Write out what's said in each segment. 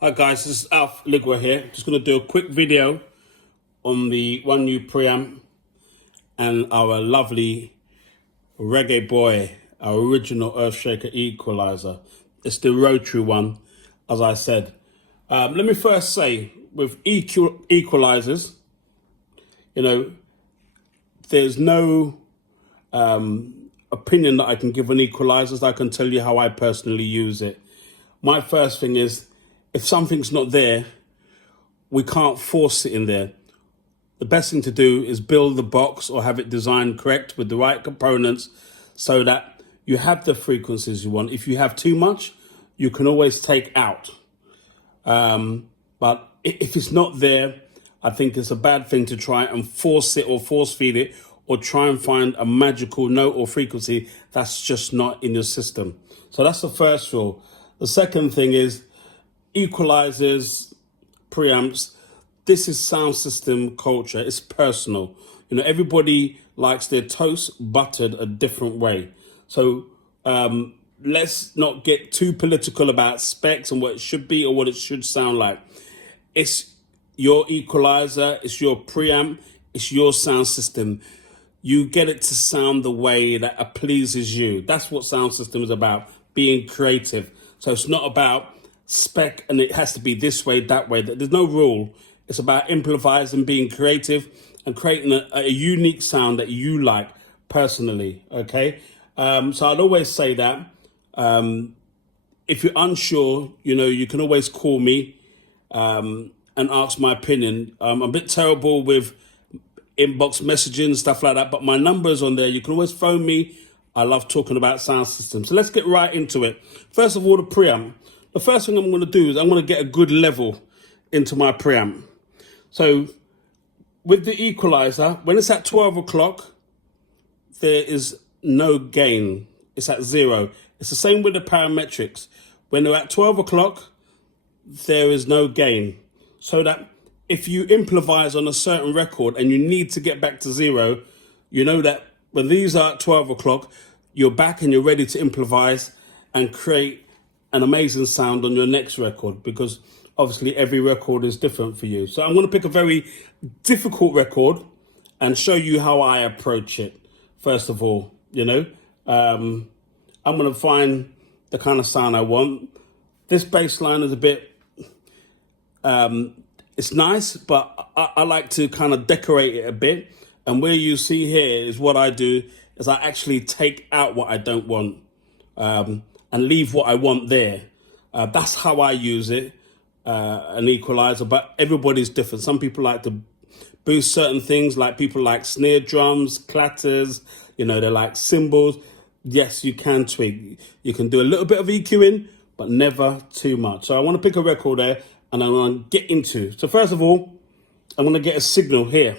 Hi guys, this is Alf Ligwa here. Just going to do a quick video on the one new preamp and our lovely reggae boy, our original Earthshaker Equalizer. It's the Rotary one, as I said. Let me first say, with equalizers, there's no opinion that I can give on equalizers. I can tell you how I personally use it. My first thing is, if something's not there, we can't force it in there. The best thing to do is build the box or have it designed correct with the right components so that you have the frequencies you want. If you have too much, you can always take out. But if it's not there, I think it's a bad thing to try and force it or force feed it or try and find a magical note or frequency that's just not in your system. So that's the first rule. The second thing is, equalizers, preamps, this is sound system culture. It's personal. Everybody likes their toast buttered a different way. So let's not get too political about specs and what it should be or what it should sound like. It's your equalizer, it's your preamp, it's your sound system. You get it to sound the way that pleases you. That's what sound system is about, being creative. So it's not about spec and it has to be this way, that way. There's no rule. It's about improvising, being creative and creating a unique sound that you like personally, okay? So I'd always say that if you're unsure, you can always call me and ask my opinion. I'm a bit terrible with inbox messaging and stuff like that, but my number's on there. You can always phone me. I love talking about sound systems. So let's get right into it. First of all, the preamp. The first thing I'm going to do is I'm going to get a good level into my preamp. So with the equalizer, when it's at 12 o'clock, there is no gain. It's at 0. It's the same with the parametrics. When they're at 12 o'clock, there is no gain. So that if you improvise on a certain record and you need to get back to 0, you know that when these are at 12 o'clock, you're back and you're ready to improvise and create an amazing sound on your next record, because obviously every record is different for you. So I'm going to pick a very difficult record and show you how I approach it. First of all, I'm going to find the kind of sound I want. This bass line is a bit, it's nice, but I like to kind of decorate it a bit. And where you see here is what I do is I actually take out what I don't want and leave what I want there. That's how I use it, an equalizer, but everybody's different. Some people like to boost certain things, like people like snare drums, clatters, they like cymbals. Yes, you can tweak. You can do a little bit of EQing, but never too much. So I want to pick a record there and I'm going to get into. So first of all, I'm going to get a signal here.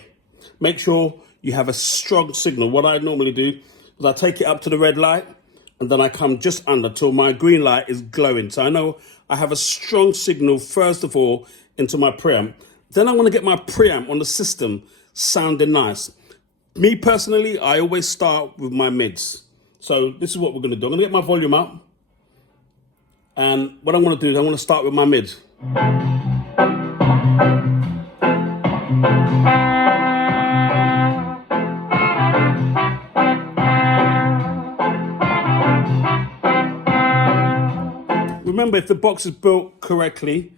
Make sure you have a strong signal. What I normally do is I take it up to the red light and then I come just under till my green light is glowing. So I know I have a strong signal, first of all, into my preamp. Then I want to get my preamp on the system sounding nice. Me personally, I always start with my mids. So this is what we're going to do. I'm going to get my volume up. And what I'm going to do is I'm going to start with my mids. Remember, if the box is built correctly,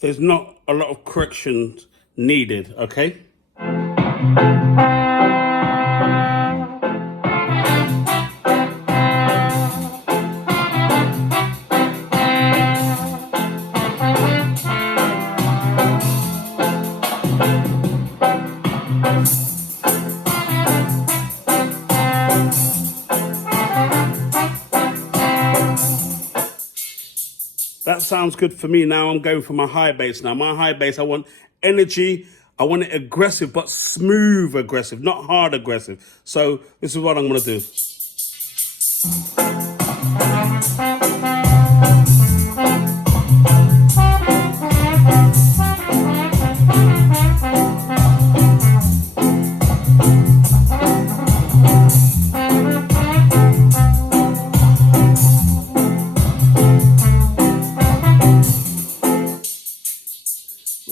there's not a lot of corrections needed, okay? That sounds good for me. Now I'm going for my high bass. Now my high bass, I want energy. I want it aggressive, but smooth aggressive, not hard aggressive. So this is what I'm going to do.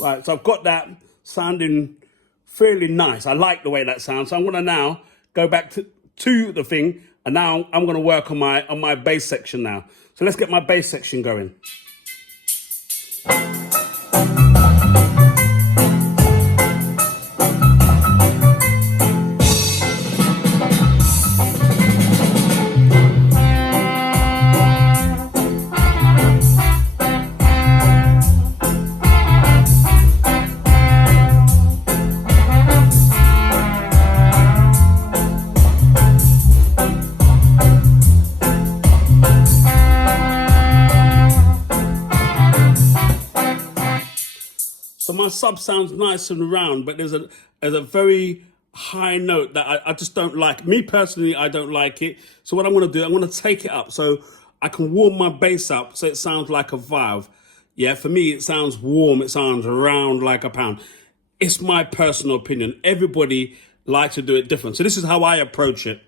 Right, so I've got that sounding fairly nice. I like the way that sounds. So I'm gonna now go back to the thing, and now I'm gonna work on my bass section now. So let's get my bass section going. So my sub sounds nice and round, but there's a very high note that I just don't like. Me personally, I don't like it. So what I'm going to do, I'm going to take it up so I can warm my bass up so it sounds like a valve. Yeah, for me, it sounds warm. It sounds round like a pound. It's my personal opinion. Everybody likes to do it different. So this is how I approach it.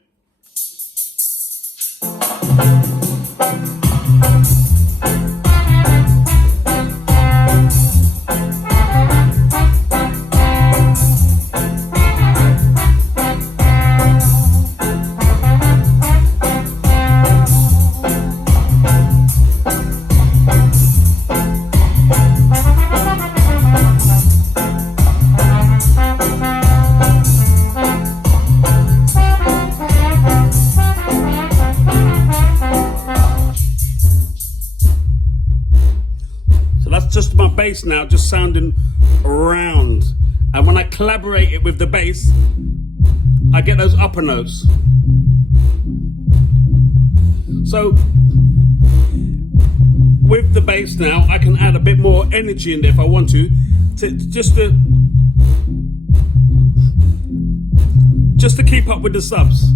Just my bass now, just sounding round. And when I collaborate it with the bass, I get those upper notes. So with the bass now, I can add a bit more energy in there if I want to keep up with the subs.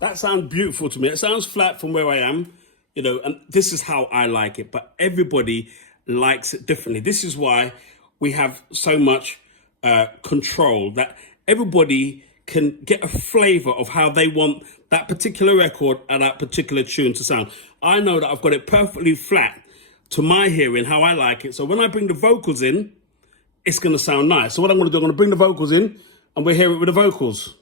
That sounds beautiful to me. It sounds flat from where I am, you know, and this is how I like it, but everybody likes it differently. This is why we have so much control, that everybody can get a flavor of how they want that particular record and that particular tune to sound. I know that I've got it perfectly flat to my hearing, how I like it. So when I bring the vocals in, it's going to sound nice. So what I'm going to do, I'm going to bring the vocals in and we'll hear it with the vocals.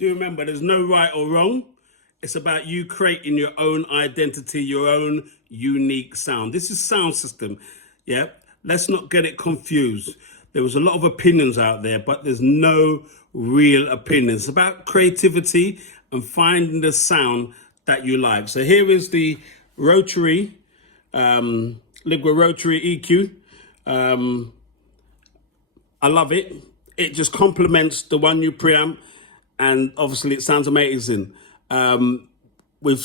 Remember, there's no right or wrong. It's about you creating your own identity, your own unique sound. This is sound system. Yeah. Let's not get it confused. There was a lot of opinions out there, but there's no real opinions. It's about creativity and finding the sound that you like. So here is the Rotary, Ligwa Rotary EQ. I love it. It just complements the One New preamp, and obviously it sounds amazing. We've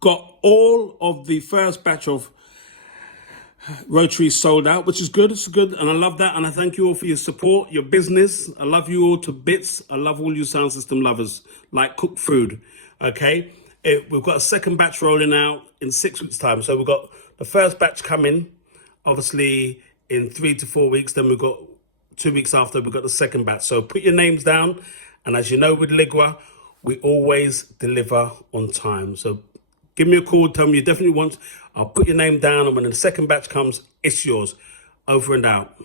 got all of the first batch of Rotary sold out, which is good. It's good, and I love that. And I thank you all for your support, your business. I love you all to bits. I love all you sound system lovers, like cooked food. Okay, we've got a second batch rolling out in 6 weeks' time. So we've got the first batch coming, obviously in 3 to 4 weeks. Then we've got 2 weeks after, we've got the second batch. So put your names down. And as you know, with Ligwa, we always deliver on time. So give me a call, tell me you definitely want. I'll put your name down, and when the second batch comes, it's yours. Over and out.